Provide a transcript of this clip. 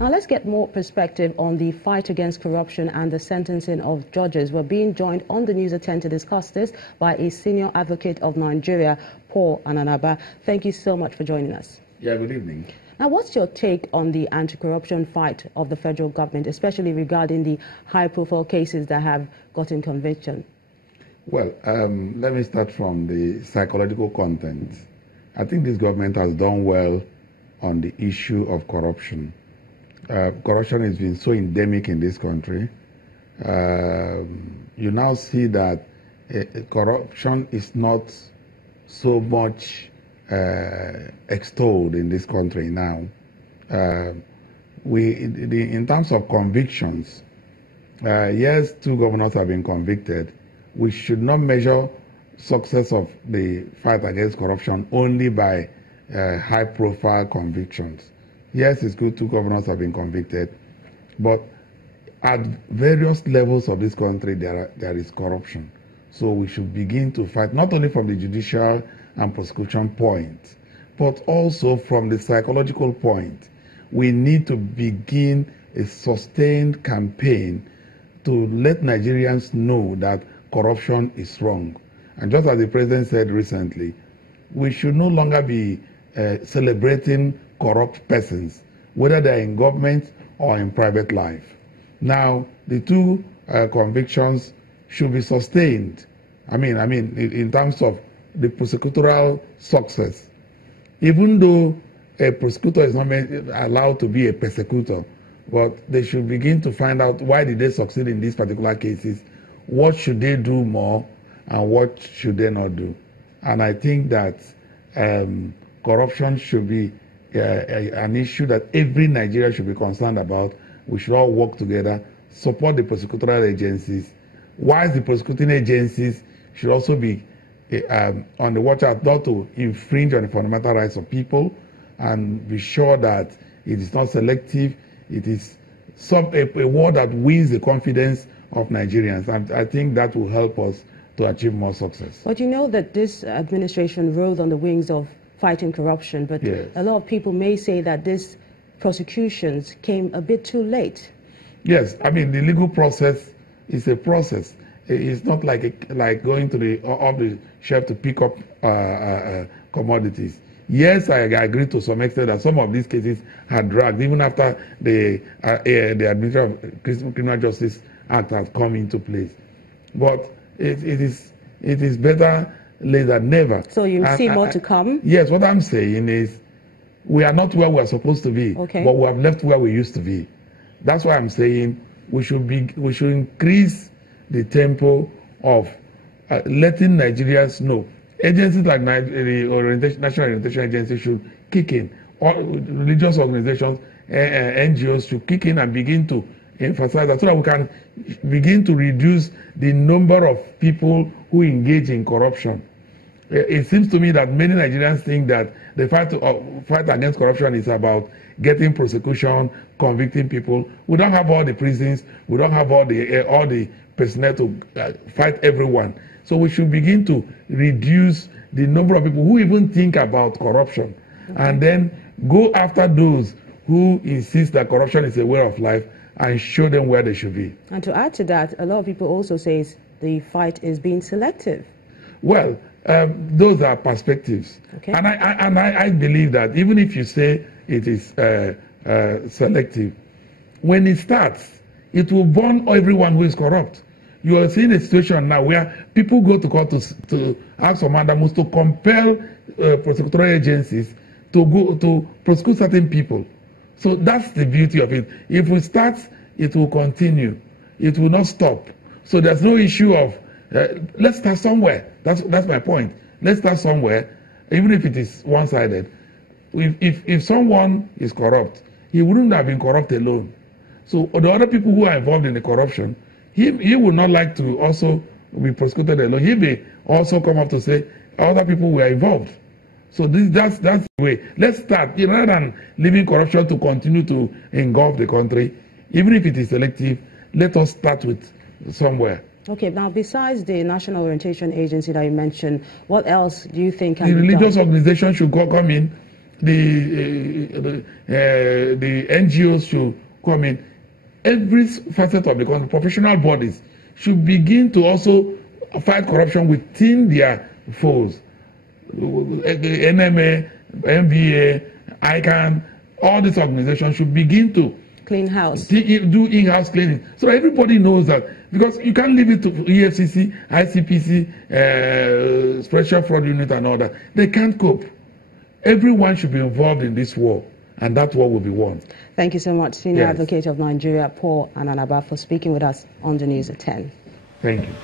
Now let's get more perspective on the fight against corruption and the sentencing of judges. We're being joined on the News at 10 to discuss this by a senior advocate of Nigeria, Paul Ananaba. Thank you so much for joining us. Yeah, good evening. Now, what's your take on the anti-corruption fight of the federal government, especially regarding the high-profile cases that have gotten conviction? Well, let me start from the psychological content. I think this government has done well on the issue of corruption. Corruption has been so endemic in this country. You now see that corruption is not so much extolled in this country now. In terms of convictions, yes, 2 governors have been convicted. We should not measure success of the fight against corruption only by high-profile convictions. Yes, it's good 2 governors have been convicted, but at various levels of this country there is corruption. So we should begin to fight not only from the judicial and prosecution point, but also from the psychological point. We need to begin a sustained campaign to let Nigerians know that corruption is wrong. And just as the president said recently, we should no longer be celebrating corrupt persons, whether they're in government or in private life. Now, the 2 convictions should be sustained. I mean, in terms of the prosecutorial success. Even though a prosecutor is not allowed to be a persecutor, but they should begin to find out why did they succeed in these particular cases, what should they do more, and what should they not do. And I think that corruption should be an issue that every Nigerian should be concerned about. We should all work together, support the prosecutorial agencies, whilst the prosecuting agencies should also be on the watch out not to infringe on the fundamental rights of people, and be sure that it is not selective. It is a word that wins the confidence of Nigerians. And I think that will help us to achieve more success. But you know that this administration rode on the wings of fighting corruption, but yes, a lot of people may say that these prosecutions came a bit too late. Yes, I mean, the legal process is a process. It's not like going to the shelf to pick up commodities. Yes, I agree to some extent that some of these cases had dragged, even after the Administrative Criminal Justice Act has come into place. But it is better late than never. So you see more to come? Yes, what I'm saying is we are not where we are supposed to be, okay, but we have left where we used to be. That's why I'm saying we should increase the tempo of letting Nigerians know. Agencies like the National Orientation Agency should kick in. Or religious organizations, NGOs should kick in and begin to emphasize that, so that we can begin to reduce the number of people who engage in corruption. It seems to me that many Nigerians think that the fight against corruption is about getting prosecution, convicting people. We don't have all the prisons. We don't have all the personnel to fight everyone. So we should begin to reduce the number of people who even think about corruption, okay, and then go after those who insist that corruption is a way of life and show them where they should be. And to add to that, a lot of people also say the fight is being selective. Well, those are perspectives. Okay. And I believe that even if you say it is selective, when it starts, it will burn everyone who is corrupt. You are seeing a situation now where people go to court to ask for mandamus to compel prosecutorial agencies to prosecute certain people. So that's the beauty of it. If it starts, it will continue. It will not stop. So there's no issue of let's start somewhere. That's my point. Let's start somewhere, even if it is one-sided. If someone is corrupt, he wouldn't have been corrupt alone. So the other people who are involved in the corruption, he would not like to also be prosecuted alone. He may also come up to say other people were involved. So that's the way. Let's start, rather than leaving corruption to continue to engulf the country, even if it is selective, let us start with somewhere. Okay, now besides the National Orientation Agency that you mentioned, what else do you think can be done? The religious organization should come in. the NGOs should come in. Every facet of the country, professional bodies should begin to also fight corruption within their foes. NMA, MVA, ICANN, all these organizations should begin to clean house, do in-house cleaning, so that everybody knows that, because you can't leave it to EFCC, ICPC, Special Fraud Unit and all that. They can't cope. Everyone should be involved in this war, and that war will be won. Thank you so much, Senior Advocate of Nigeria, Paul Ananaba, for speaking with us on the News at 10. Thank you.